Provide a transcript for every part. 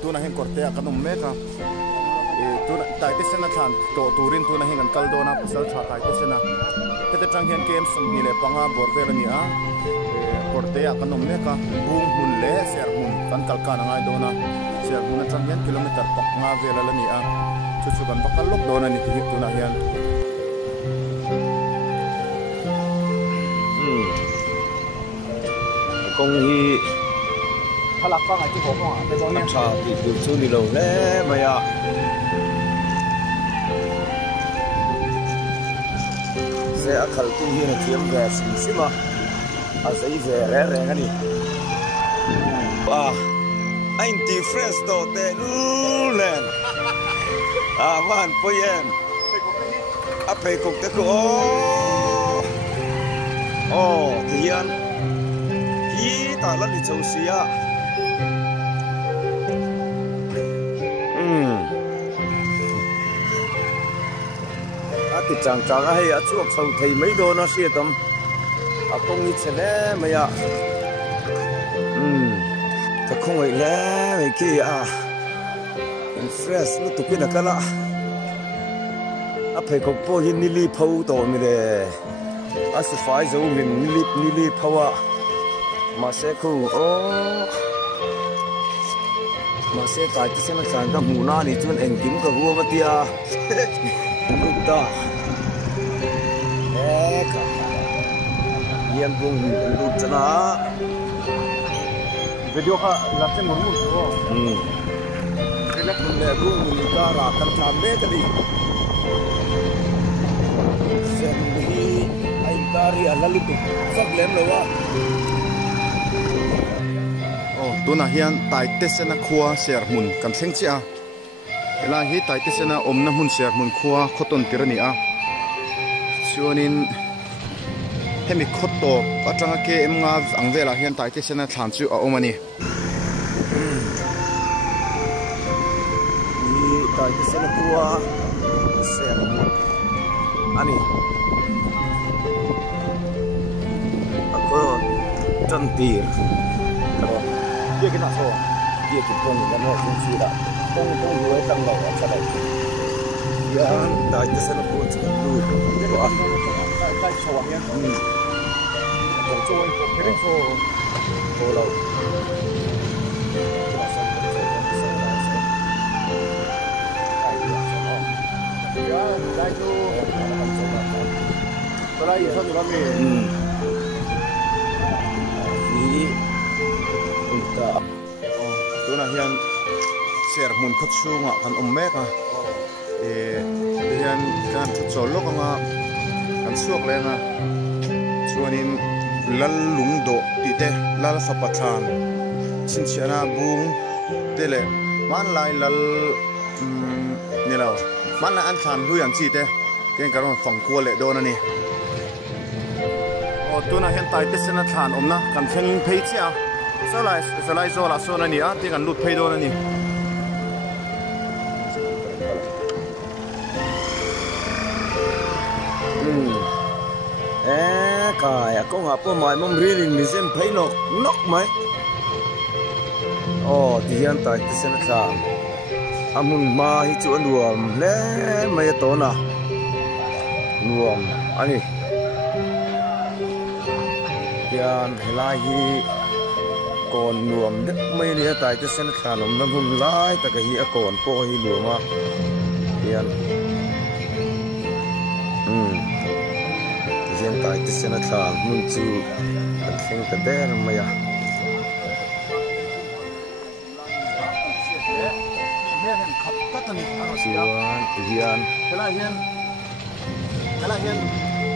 tu na hen korte a kanum meka tu Taitesena Thlan to turin tu na hen an kaldona Pasaltha Taitesena hete tang hian kem som ni le panga borvel ani a korte a kanum meka bung hun le serhmun kan kalkan angai dona serhmun tang hian kilometer pak nga vela lani a chu kan bakal lok dona ni ti tu na hian công hi halak pa ngai ti ho mo te dona cha ti tu chu ni lo le maya se akhal tu hi na thiam ga sim sima a sei ve re re ngani ba ein ti fresh to te lulen a man poyen a pe kok te ko thian ki ta lan ni chau sia ti chang chang a hei a chuak chho thei mai do na sia tam a kong ni chele maya ta khong ai le mai ki a in fresh lu tu pina kala a phei kok po hin ni li phau to mi le a su fai zo min ni li phawa ma se khu ma se Taitesena Thlan ka mu na ni chun eng kim ka ruwa tia Gupta Eka Yan bung Lutsana video ka laten murmur ko Relak le bung Likara kan tham me kali Sen hi ai kari alalutu sak lem lawa tu na hian Taitesena Khua Serhmun kan thleng chi a ela hi Taitesena omna mun Serhmun Khua khoton tirani a chuanin hemi khotto atanga ke emnga angvela hian Taitesena Thlan chu a omani ni Taitesena Khua Serhmun ani ako tantir dia kena so dia kipong dan mau fungsi dah tong dua tang lau apa dah yang Taitesena Khua cukup dulu wah tai so ya tong so ko keren so lau ya dai tu kalau itu ni kami tu na hian Serhmun khotsunga kan ummeka hian kan cholo kanga kan suak lenga chuanin lal lungdo ti te lal fapathan chinchiana bung tele man lai lal nilo man la an than hu yang chi te ken karon phang ko le don ani tu na hian Taitesena Thlan omna kan theng phei chia salai zo la so na ni a ti kan lut phei don ani kai a ko ngapo mai mom ring ni sem phei nok mai ti hian Taitesena Thlan amun ma hi chu anuam le mai to na nuam ani yan helai hi kon nuam de mai ni Taitesena Thlan om nam hum lai ta ka hi a kon po hi nuama yan yan Taitesena Thlan mun chu kan theng ka der maya chuan hian helai hian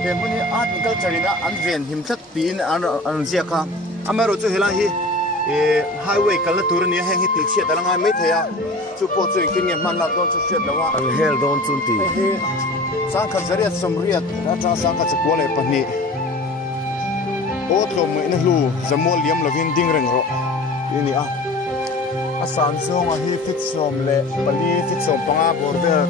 ken muni art culture ina an ven him thlat pin an ziaka amaro chu helai hi highway kala tur ni heng hi ti che talanga mai thaya chu po chu kin nge man la don chu shet lawa ang hel don chun ti sang kha zariat somriat ra sang kha chko le pani otlo mai na lu zamol yam lovin ding reng ro ini a asan song a hi fit som le pali fit som panga border